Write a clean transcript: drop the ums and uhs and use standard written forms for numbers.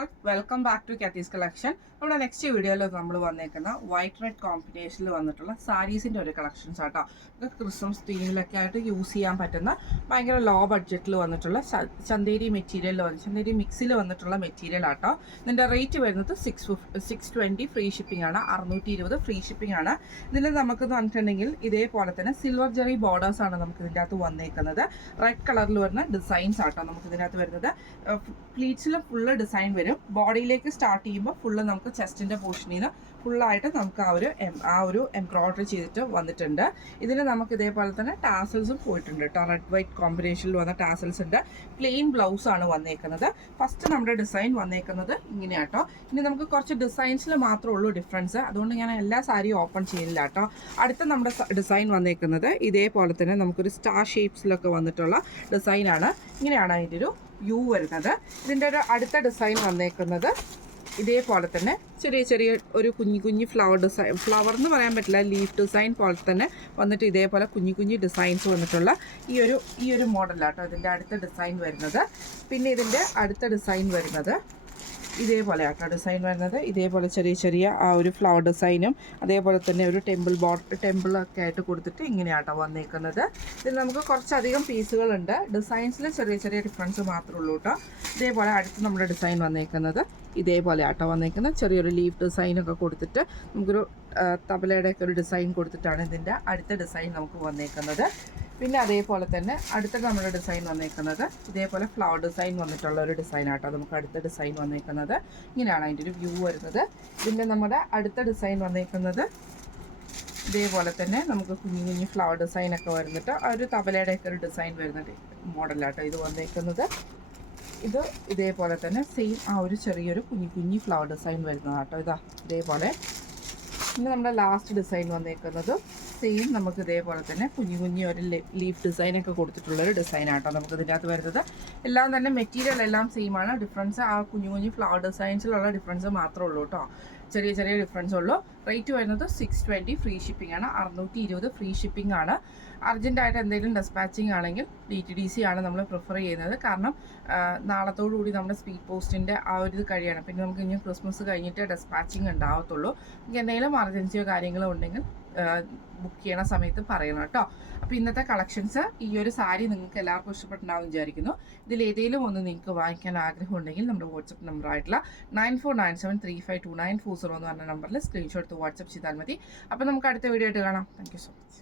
all, welcome back to Kathy's collection. നമ്മുടെ next വീഡിയോയിൽ നമ്മൾ വന്നേക്കുന്ന വൈറ്റ് റെഡ് കോമ്പിനേഷനിൽ വന്നിട്ടുള്ള സാരീസിൻ്റെ ഒരു കളക്ഷൻസ് ആട്ടോ. ക്രിസ്മസ് തീമിലൊക്കെ ആയിട്ട് യൂസ് ചെയ്യാൻ പറ്റുന്ന ഭയങ്കര ലോ ബഡ്ജറ്റിൽ വന്നിട്ടുള്ള ചന്തേരി മെറ്റീരിയലിൽ ചന്തേരി മിക്സിൽ വന്നിട്ടുള്ള മെറ്റീരിയൽ ആട്ടോ. ഇതിൻ്റെ റേറ്റ് വരുന്നത് 620 ഫ്രീ ഷിപ്പിംഗ് ആണ്, 620 ഫ്രീ ഷിപ്പിംഗ് ആണ്. ഇതിൽ നമുക്ക് പറഞ്ഞിട്ടുണ്ടെങ്കിൽ ഇതേപോലെ തന്നെ സിൽവർ ജെറി ബോർഡേഴ്സ് ആണ് നമുക്ക് ഇതിൻ്റെ അകത്ത് വന്നേക്കുന്നത്. റെഡ് കളറിൽ വരുന്ന ഡിസൈൻസ് ആട്ടോ നമുക്ക് ഇതിനകത്ത് വരുന്നത്. പ്ലീറ്റ്സിൽ ഫുള്ള് ഡിസൈൻ വരും. ബോഡിയിലേക്ക് സ്റ്റാർട്ട് ചെയ്യുമ്പോൾ ഫുള്ള് നമുക്ക് ചെസ്റ്റിൻ്റെ പോർഷനിൽ നിന്ന് ഫുള്ളായിട്ട് നമുക്ക് ആ ഒരു എംബ്രോയ്ഡറി ചെയ്തിട്ട് വന്നിട്ടുണ്ട്. ഇതിൽ നമുക്ക് ഇതേപോലെ തന്നെ ടാസൽസും പോയിട്ടുണ്ട് കേട്ടോ. റെഡ് വൈറ്റ് കോമ്പിനേഷനിൽ വന്ന ടാസൽസ് ഉണ്ട്. പ്ലെയിൻ ബ്ലൗസ് ആണ് വന്നേക്കുന്നത്. ഫസ്റ്റ് നമ്മുടെ ഡിസൈൻ വന്നേക്കുന്നത് ഇങ്ങനെയാട്ടോ. ഇനി നമുക്ക് കുറച്ച് ഡിസൈൻസിൽ മാത്രമേ ഉള്ളൂ ഡിഫറൻസ്, അതുകൊണ്ട് ഞാൻ എല്ലാ സാരിയും ഓപ്പൺ ചെയ്യുന്നില്ല കേട്ടോ. അടുത്ത നമ്മുടെ ഡിസൈൻ വന്നേക്കുന്നത് ഇതേപോലെ തന്നെ നമുക്കൊരു സ്റ്റാർ ഷേപ്സിലൊക്കെ വന്നിട്ടുള്ള ഡിസൈനാണ്. ഇങ്ങനെയാണ് അതിൻ്റെ ഒരു യു വരുന്നത്. ഇതിൻ്റെ ഒരു അടുത്ത ഡിസൈൻ വന്നേക്കുന്നത് ഇതേപോലെ തന്നെ ചെറിയ ചെറിയ ഒരു കുഞ്ഞു ഫ്ലവർ ഡിസൈൻ, ഫ്ലവർ എന്ന് പറയാൻ പറ്റില്ല, ലീഫ് ഡിസൈൻ പോലെ തന്നെ വന്നിട്ട് ഇതേപോലെ കുഞ്ഞു ഡിസൈൻസ് വന്നിട്ടുള്ള ഈ ഒരു മോഡലാട്ടോ ഇതിൻ്റെ അടുത്ത ഡിസൈൻ വരുന്നത്. പിന്നെ ഇതിൻ്റെ അടുത്ത ഡിസൈൻ വരുന്നത് ഇതേപോലെ ആട്ടോ ഡിസൈൻ വരുന്നത്. ഇതേപോലെ ചെറിയ ആ ഒരു ഫ്ലവർ ഡിസൈനും അതേപോലെ തന്നെ ഒരു ടെമ്പിളൊക്കെ ആയിട്ട് കൊടുത്തിട്ട് ഇങ്ങനെയാട്ടോ വന്നേക്കുന്നത്. ഇതിൽ നമുക്ക് കുറച്ചധികം പീസുകളുണ്ട്. ഡിസൈൻസിൽ ചെറിയ ഡിഫറൻസ് മാത്രമേ ഉള്ളൂ കേട്ടോ. ഇതേപോലെ അടുത്ത് നമ്മുടെ ഡിസൈൻ വന്നേക്കുന്നത് ഇതേപോലെ ആട്ടോ വന്നേക്കുന്നത്. ചെറിയൊരു ലീഫ് ഡിസൈനൊക്കെ കൊടുത്തിട്ട് നമുക്കൊരു തബലയുടെയൊക്കെ ഒരു ഡിസൈൻ കൊടുത്തിട്ടാണ് ഇതിൻ്റെ അടുത്ത ഡിസൈൻ നമുക്ക് വന്നേക്കുന്നത്. പിന്നെ അതേപോലെ തന്നെ അടുത്ത നമ്മുടെ ഡിസൈൻ വന്നേക്കുന്നത് ഇതേപോലെ ഫ്ലവർ ഡിസൈൻ വന്നിട്ടുള്ള ഒരു ഡിസൈനാട്ടോ നമുക്ക് അടുത്ത ഡിസൈൻ വന്നേക്കുന്നത്. ഇങ്ങനെയാണ് അതിൻ്റെ ഒരു വ്യൂ വരുന്നത്. പിന്നെ നമ്മുടെ അടുത്ത ഡിസൈൻ വന്നേക്കുന്നത് ഇതേപോലെ തന്നെ നമുക്ക് കുഞ്ഞു ഫ്ലവർ ഡിസൈനൊക്കെ വരുന്നിട്ട് ആ ഒരു തബലയുടെയൊക്കെ ഒരു ഡിസൈൻ വരുന്ന മോഡലാട്ടോ ഇത് വന്നേക്കുന്നത്. ഇത് ഇതേപോലെ തന്നെ സെയിം ആ ഒരു ചെറിയൊരു കുഞ്ഞു ഫ്ലവർ ഡിസൈൻ വരുന്നതാട്ടോ. ഇതേപോലെ. പിന്നെ നമ്മുടെ ലാസ്റ്റ് ഡിസൈൻ വന്നേക്കുന്നത് സെയിം നമുക്ക് ഇതേപോലെ തന്നെ കുഞ്ഞു ഒരു ലീഫ് ഡിസൈനൊക്കെ കൊടുത്തിട്ടുള്ളൊരു ഡിസൈനാട്ടോ നമുക്ക് ഇതിൻ്റെ അകത്ത് വരുന്നത്. എല്ലാം തന്നെ മെറ്റീരിയൽ എല്ലാം സെയിം ആണ്. ഡിഫറൻസ് ആ കുഞ്ഞു ഫ്ലവർ ഡിസൈൻസിലുള്ള ഡിഫറൻസ് മാത്രമേ ഉള്ളൂ കേട്ടോ. ചെറിയ ഡിഫറൻസ് ഉള്ളൂ. റേറ്റ് വരുന്നത് 620 ഫ്രീ ഷിപ്പിംഗ് ആണ്, 620 ഫ്രീ ഷിപ്പിംഗ് ആണ്. അർജൻറ്റായിട്ട് എന്തെങ്കിലും ഡെസ്പാച്ചിങ് ആണെങ്കിൽ DTDC ആണ് നമ്മൾ പ്രിഫർ ചെയ്യുന്നത്. കാരണം നാളത്തോടുകൂടി നമ്മുടെ സ്പീഡ് പോസ്റ്റിൻ്റെ ആ ഒരു ഇത് കഴിയണം. പിന്നെ നമുക്ക് ഇനി ക്രിസ്മസ് കഴിഞ്ഞിട്ട് ഡെസ്പാച്ചിങ് ഉണ്ടാവത്തുള്ളൂ. നമുക്ക് എന്തെങ്കിലും എമർജൻസിയോ കാര്യങ്ങളോ ഉണ്ടെങ്കിൽ ബുക്ക് ചെയ്യണ സമയത്ത് പറയണം കേട്ടോ. അപ്പോൾ ഇന്നത്തെ കളക്ഷൻസ് ഈ ഒരു സാരി നിങ്ങൾക്ക് എല്ലാവർക്കും ഇഷ്ടപ്പെട്ടുണ്ടാവും വിചാരിക്കുന്നു. ഇതിൽ ഏതെങ്കിലും ഒന്ന് നിങ്ങൾക്ക് വാങ്ങിക്കാൻ ആഗ്രഹം ഉണ്ടെങ്കിൽ നമ്മുടെ വാട്സപ്പ് നമ്പറായിട്ടുള്ള 9497352940 എന്ന് പറഞ്ഞ നമ്പറിൽ സ്ക്രീൻഷോട്ട് വാട്സപ്പ് ചെയ്താൽ മതി. അപ്പോൾ നമുക്ക് അടുത്ത വീഡിയോ ആയിട്ട് കാണാം. Thank you so much.